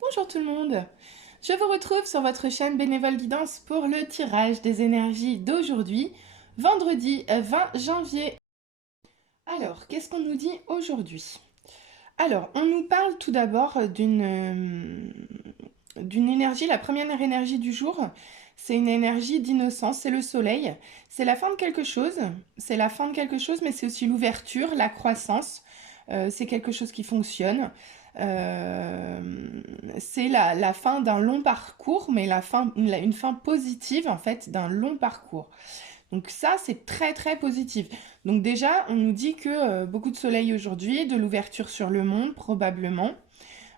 Bonjour tout le monde. Je vous retrouve sur votre chaîne Bénévole Guidance pour le tirage des énergies d'aujourd'hui, vendredi 20 janvier. Alors, qu'est-ce qu'on nous dit aujourd'hui? Alors, on nous parle tout d'abord d'une énergie, la première énergie du jour, c'est une énergie d'innocence, c'est le soleil, c'est la fin de quelque chose, c'est la fin de quelque chose, mais c'est aussi l'ouverture, la croissance, c'est quelque chose qui fonctionne. Euh, c'est la fin d'un long parcours, mais une fin positive en fait d'un long parcours. Donc ça, c'est très très positif. Donc déjà, on nous dit que beaucoup de soleil aujourd'hui, de l'ouverture sur le monde probablement,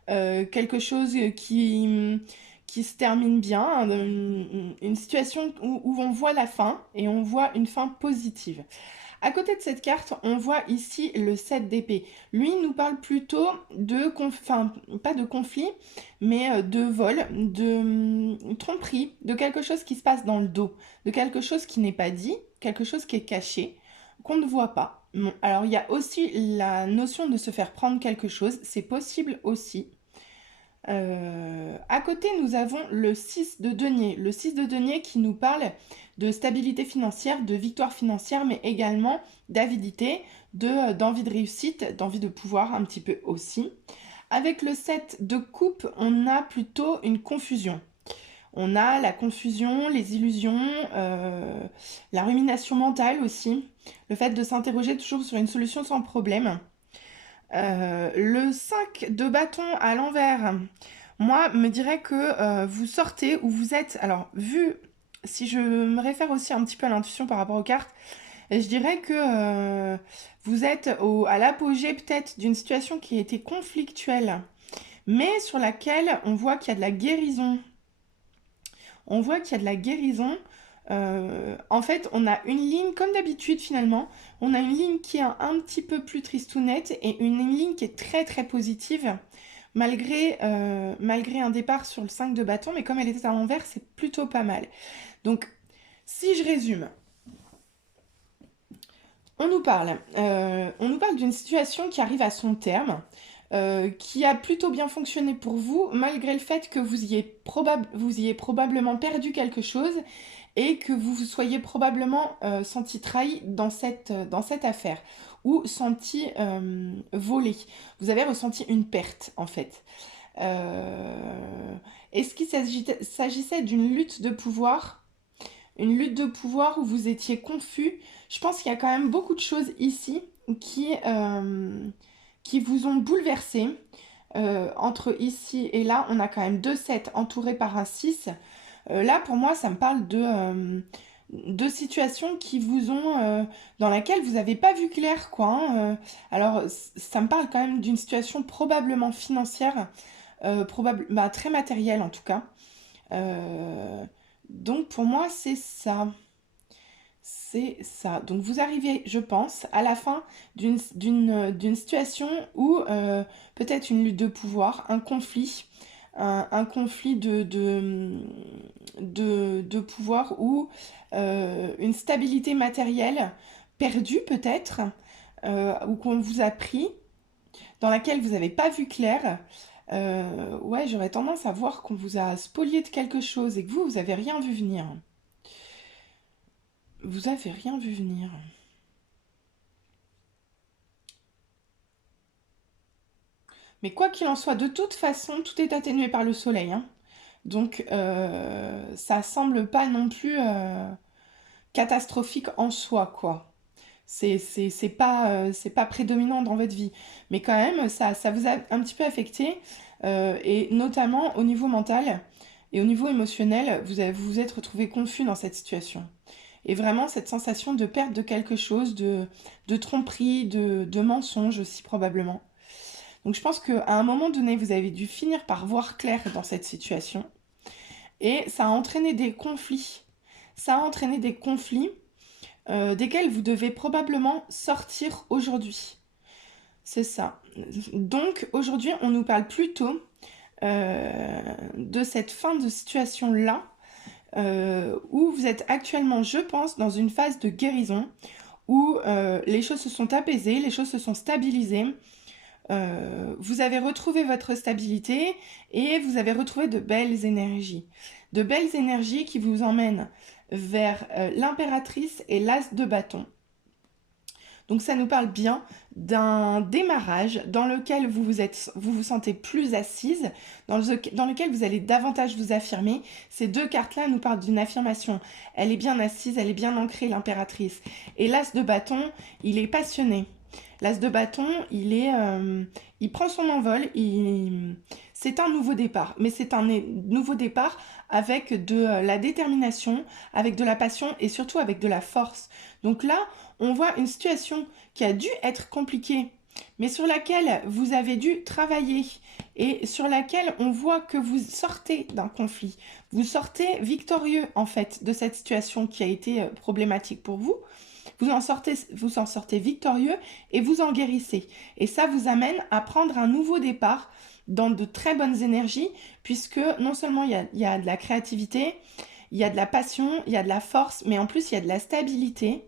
quelque chose qui se termine bien, hein, une situation où on voit la fin et on voit une fin positive. À côté de cette carte, on voit ici le 7 d'épée. Lui nous parle plutôt enfin, pas de conflit, mais de vol, de tromperie, de quelque chose qui se passe dans le dos, de quelque chose qui n'est pas dit, quelque chose qui est caché, qu'on ne voit pas. Bon, alors il y a aussi la notion de se faire prendre quelque chose, c'est possible aussi. À côté, nous avons le 6 de denier. Le 6 de denier qui nous parle de stabilité financière, de victoire financière, mais également d'avidité, d'envie de réussite, d'envie de pouvoir un petit peu aussi. Avec le 7 de coupe, on a plutôt une confusion. On a la confusion, les illusions, la rumination mentale aussi, le fait de s'interroger toujours sur une solution sans problème. Le 5 de bâton à l'envers, moi, me dirait que vous sortez ou vous êtes... Alors, si je me réfère aussi un petit peu à l'intuition par rapport aux cartes, je dirais que vous êtes à l'apogée peut-être d'une situation qui était conflictuelle, mais sur laquelle on voit qu'il y a de la guérison. On voit qu'il y a de la guérison. En fait, on a une ligne, comme d'habitude finalement, on a une ligne qui est un petit peu plus tristounette et une ligne qui est très très positive, malgré un départ sur le 5 de bâton, mais comme elle était à l'envers, c'est plutôt pas mal. Donc, si je résume, on nous parle d'une situation qui arrive à son terme, qui a plutôt bien fonctionné pour vous, malgré le fait que vous ayez probablement perdu quelque chose et que vous vous soyez probablement senti trahi dans cette affaire ou senti volé. Vous avez ressenti une perte en fait. Est-ce qu'il s'agissait d'une lutte de pouvoir? Une lutte de pouvoir où vous étiez confus? Je pense qu'il y a quand même beaucoup de choses ici qui vous ont bouleversé. Entre ici et là, on a quand même deux 7 entourés par un 6. Là, pour moi, ça me parle de situations qui vous ont, dans laquelle vous n'avez pas vu clair, quoi, hein. Alors, ça me parle quand même d'une situation probablement financière, bah, très matérielle en tout cas. Euh, donc, pour moi, c'est ça. C'est ça. Donc, vous arrivez, je pense, à la fin d'une situation où peut-être une lutte de pouvoir, un conflit, un conflit de pouvoir ou une stabilité matérielle perdue peut-être, ou qu'on vous a pris, dans laquelle vous n'avez pas vu clair. Ouais, j'aurais tendance à voir qu'on vous a spolié de quelque chose et que vous avez rien vu venir. Vous avez rien vu venir. Mais quoi qu'il en soit, de toute façon, tout est atténué par le soleil, hein. Donc, ça semble pas non plus catastrophique en soi, quoi. C'est pas prédominant dans votre vie. Mais quand même, ça vous a un petit peu affecté, et notamment au niveau mental et au niveau émotionnel, vous vous êtes retrouvé confus dans cette situation. Et vraiment, cette sensation de perte de quelque chose, de tromperie, de mensonge aussi probablement. Donc je pense qu'à un moment donné, vous avez dû finir par voir clair dans cette situation. Et ça a entraîné des conflits. Ça a entraîné des conflits desquels vous devez probablement sortir aujourd'hui. C'est ça. Donc aujourd'hui, on nous parle plutôt de cette fin de situation-là, où vous êtes actuellement, je pense, dans une phase de guérison, où les choses se sont apaisées, les choses se sont stabilisées, Vous avez retrouvé votre stabilité et vous avez retrouvé de belles énergies. De belles énergies qui vous emmènent vers l'impératrice et l'as de bâton. Donc ça nous parle bien d'un démarrage dans lequel vous vous sentez plus assise, dans lequel vous allez davantage vous affirmer. Ces deux cartes-là nous parlent d'une affirmation. Elle est bien assise, elle est bien ancrée, l'impératrice. Et l'as de bâton, il est passionné. L'as de bâton, il prend son envol, c'est un nouveau départ. Mais c'est un nouveau départ avec de la détermination, avec de la passion et surtout avec de la force. Donc là, on voit une situation qui a dû être compliquée, mais sur laquelle vous avez dû travailler et sur laquelle on voit que vous sortez d'un conflit. Vous sortez victorieux en fait de cette situation qui a été problématique pour vous. Vous en sortez victorieux et vous en guérissez. Et ça vous amène à prendre un nouveau départ dans de très bonnes énergies, puisque non seulement il y a de la créativité, il y a de la passion, il y a de la force, mais en plus il y a de la stabilité,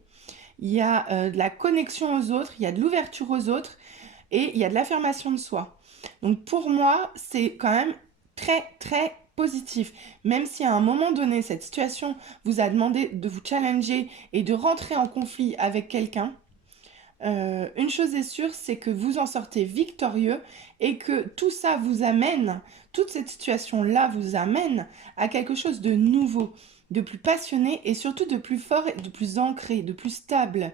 il y a de la connexion aux autres, il y a de l'ouverture aux autres et il y a de l'affirmation de soi. Donc pour moi, c'est quand même très très positif. Même si à un moment donné, cette situation vous a demandé de vous challenger et de rentrer en conflit avec quelqu'un, une chose est sûre, c'est que vous en sortez victorieux et que tout ça vous amène, toute cette situation-là vous amène à quelque chose de nouveau, de plus passionné et surtout de plus fort, de plus ancré, de plus stable.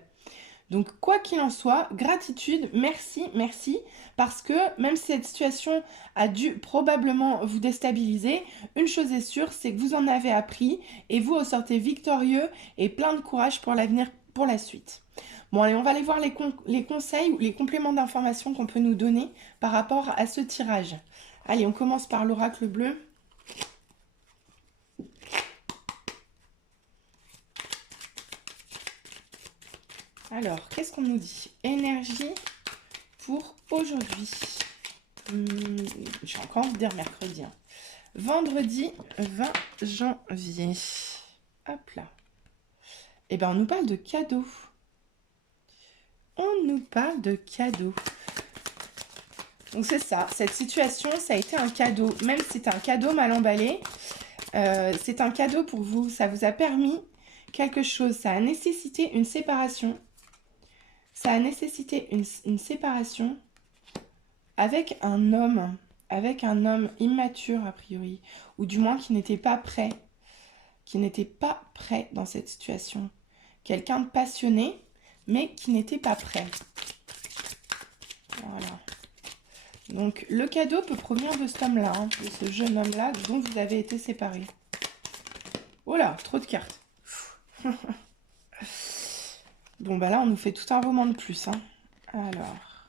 Donc quoi qu'il en soit, gratitude, merci, merci, parce que même si cette situation a dû probablement vous déstabiliser, une chose est sûre, c'est que vous en avez appris et vous ressortez victorieux et plein de courage pour l'avenir, pour la suite. Bon, allez, on va aller voir les conseils ou les compléments d'information qu'on peut nous donner par rapport à ce tirage. Allez, on commence par l'oracle bleu. Alors, qu'est-ce qu'on nous dit? Énergie pour aujourd'hui. J'ai encore envie de dire mercredi. Hein. Vendredi 20 janvier. Hop là. Eh bien, on nous parle de cadeaux. On nous parle de cadeaux. Donc c'est ça, cette situation, ça a été un cadeau. Même si c'est un cadeau mal emballé, c'est un cadeau pour vous. Ça vous a permis quelque chose. Ça a nécessité une séparation. Ça a nécessité une séparation avec un homme immature a priori, ou du moins qui n'était pas prêt dans cette situation. Quelqu'un de passionné, mais qui n'était pas prêt. Voilà. Donc le cadeau peut provenir de cet homme-là, hein, de ce jeune homme-là dont vous avez été séparés. Oh là, trop de cartes. Bon, bah là, on nous fait tout un roman de plus. Hein. Alors.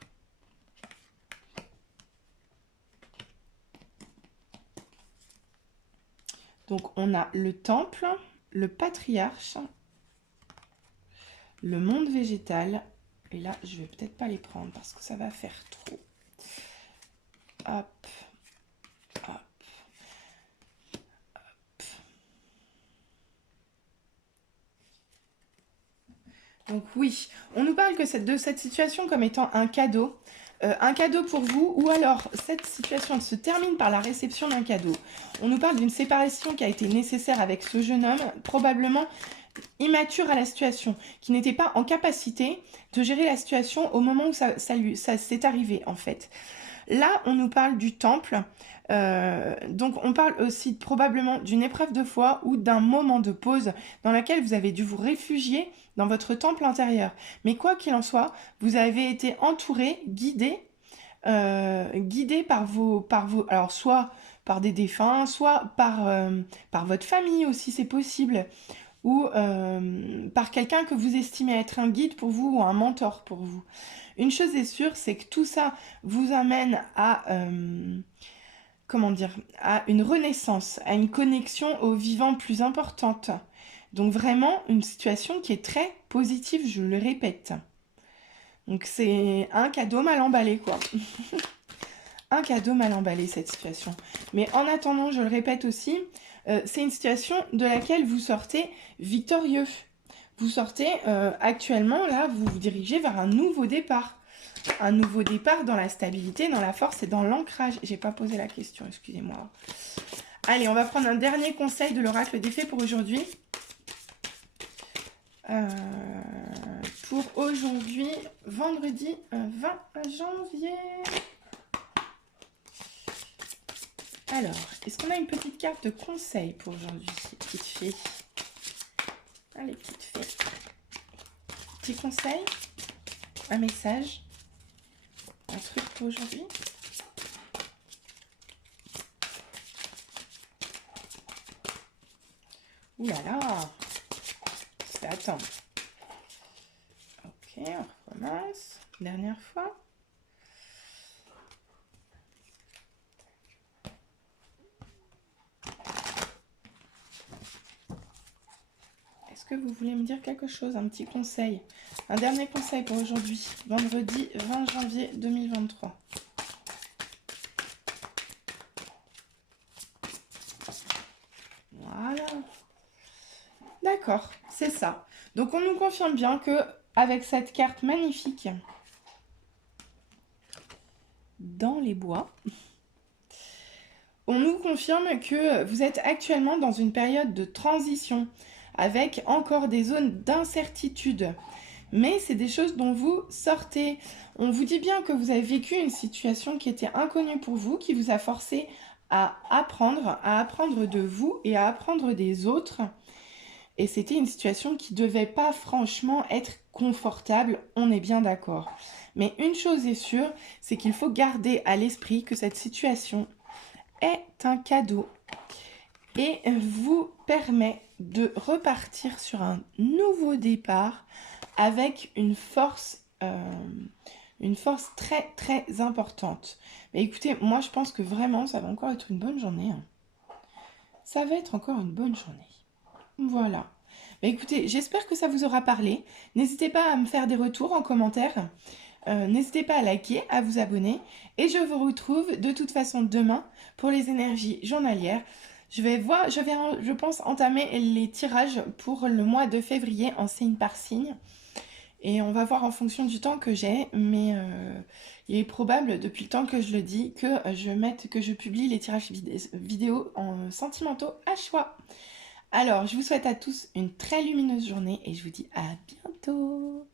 Donc, on a le temple, le patriarche, le monde végétal. Et là, je vais peut-être pas les prendre parce que ça va faire trop. Hop. Hop. Donc oui, on nous parle de cette situation comme étant un cadeau pour vous, ou alors cette situation se termine par la réception d'un cadeau. On nous parle d'une séparation qui a été nécessaire avec ce jeune homme, probablement immature à la situation, qui n'était pas en capacité de gérer la situation au moment où ça s'est arrivé en fait. Là, on nous parle du temple, donc on parle aussi probablement d'une épreuve de foi ou d'un moment de pause dans lequel vous avez dû vous réfugier dans votre temple intérieur. Mais quoi qu'il en soit, vous avez été entouré, guidé par vos, alors soit par des défunts, soit par votre famille aussi, c'est possible, ou par quelqu'un que vous estimez être un guide pour vous ou un mentor pour vous. Une chose est sûre, c'est que tout ça vous amène à, comment dire, à une renaissance, à une connexion au vivant plus importante. Donc vraiment une situation qui est très positive, je le répète. Donc c'est un cadeau mal emballé, quoi. Un cadeau mal emballé, cette situation. Mais en attendant, je le répète aussi, c'est une situation de laquelle vous sortez victorieux. Vous sortez actuellement, là, vous vous dirigez vers un nouveau départ. un nouveau départ dans la stabilité, dans la force et dans l'ancrage. J'ai pas posé la question, excusez-moi. Allez, on va prendre un dernier conseil de l'oracle des fées pour aujourd'hui. Pour aujourd'hui, vendredi 20 janvier. Alors, est-ce qu'on a une petite carte de conseil pour aujourd'hui, petite fée? Allez, petite fée. Petit conseil, un message, un truc pour aujourd'hui. Ouh là là, ça attend. Ok, on recommence. Dernière fois. Est-ce que vous voulez me dire quelque chose, un petit conseil? Un dernier conseil pour aujourd'hui, vendredi 20 janvier 2023. Voilà. D'accord, c'est ça. Donc on nous confirme bien que avec cette carte magnifique dans les bois, on nous confirme que vous êtes actuellement dans une période de transition avec encore des zones d'incertitude. Mais c'est des choses dont vous sortez. On vous dit bien que vous avez vécu une situation qui était inconnue pour vous, qui vous a forcé à apprendre de vous et à apprendre des autres. Et c'était une situation qui ne devait pas franchement être confortable, on est bien d'accord. Mais une chose est sûre, c'est qu'il faut garder à l'esprit que cette situation est un cadeau et vous permet de repartir sur un nouveau départ avec une force très très importante. Mais écoutez, moi je pense que vraiment ça va encore être une bonne journée. Ça va être encore une bonne journée. Voilà. Mais écoutez, j'espère que ça vous aura parlé. N'hésitez pas à me faire des retours en commentaire. N'hésitez pas à liker, à vous abonner. Et je vous retrouve de toute façon demain pour les énergies journalières. Je pense, entamer les tirages pour le mois de février en signe par signe. Et on va voir en fonction du temps que j'ai, mais il est probable, depuis le temps que je le dis, que je publie les tirages vidéo en sentimentaux à choix. Alors, je vous souhaite à tous une très lumineuse journée et je vous dis à bientôt.